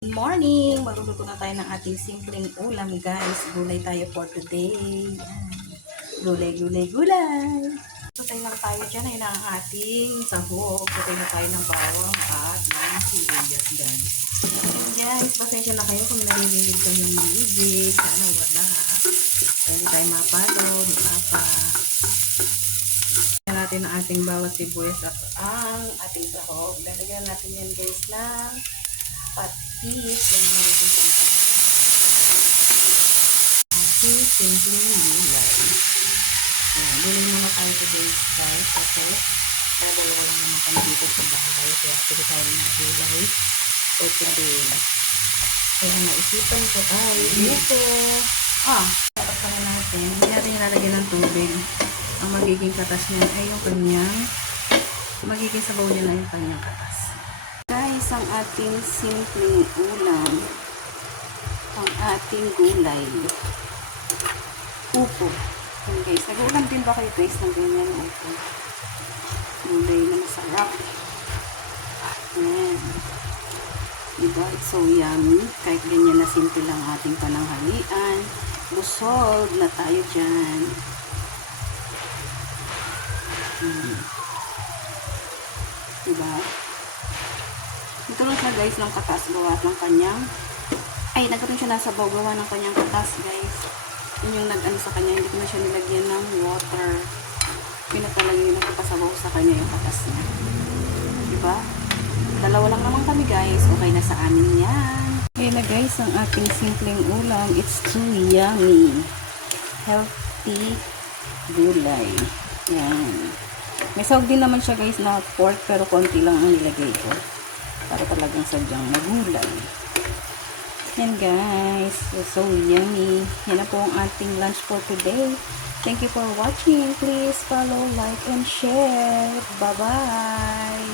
Good morning! Magluluto na tayo ng ating simpleng ulam, guys. Gulay tayo for today. Yan. Gulay, gulay, gulay! Tutay lang tayo dyan. Ayun ang ating sahog. Tutay na tayo ng bawang at ng sibuyas, guys. Guys, pasensya na kayo kung naririnig kayo ng music. Sana wala. Ayun tayo mapalo, ni Papa. Lalagyan natin ang ating bawat sibuyas at ang ating sahog. Lalagyan natin yan, guys, ng patis. Yan ang magiging pampara. Ating simpleng gulay. Ayan, gulay muna tayo today, guys. Kasi dadalawa lang naman kami dito sa bahay. Kaya pwede tayo ng gulay for today. Kaya naisipan ko ay ito. Tapos kami natin. Hindi natin ilalagyan ng tubig. Ang magiging katas niyan ay yung kanyang magiging sabaw niya na yung kanyang katas. Guys, ang ating simpleng ulam, ang ating gulay, upo. Yan guys, nag-uulam din ba kayo guys ng ganyan upo? Gulay na masarap. Yan. Diba? It's so yummy. Kahit ganyan na simple lang ating pananghalian. Busog na tayo dyan. Diba? Nagkaroon siya guys ng katas gawa ng kanyang nagkaroon siya nasa baw gawa ng kanyang katas guys. Yun yung nag-ano sa kanya, hindi ko na siya nilagyan ng water. Pinatalang yung nagpapasabaw sa kanya yung katas niya. Diba? Dalawa lang naman kami guys, okay na sa amin yan. Okay na guys, ang ating simpleng ulam, it's too yummy. Healthy gulay. Yan. May sahog din naman siya guys na pork pero konti lang ang nilagay ko. Para talagang sadyang magulay. Yan guys. So yummy. Yan na po ang ating lunch for today. Thank you for watching. Please follow, like, and share. Bye-bye.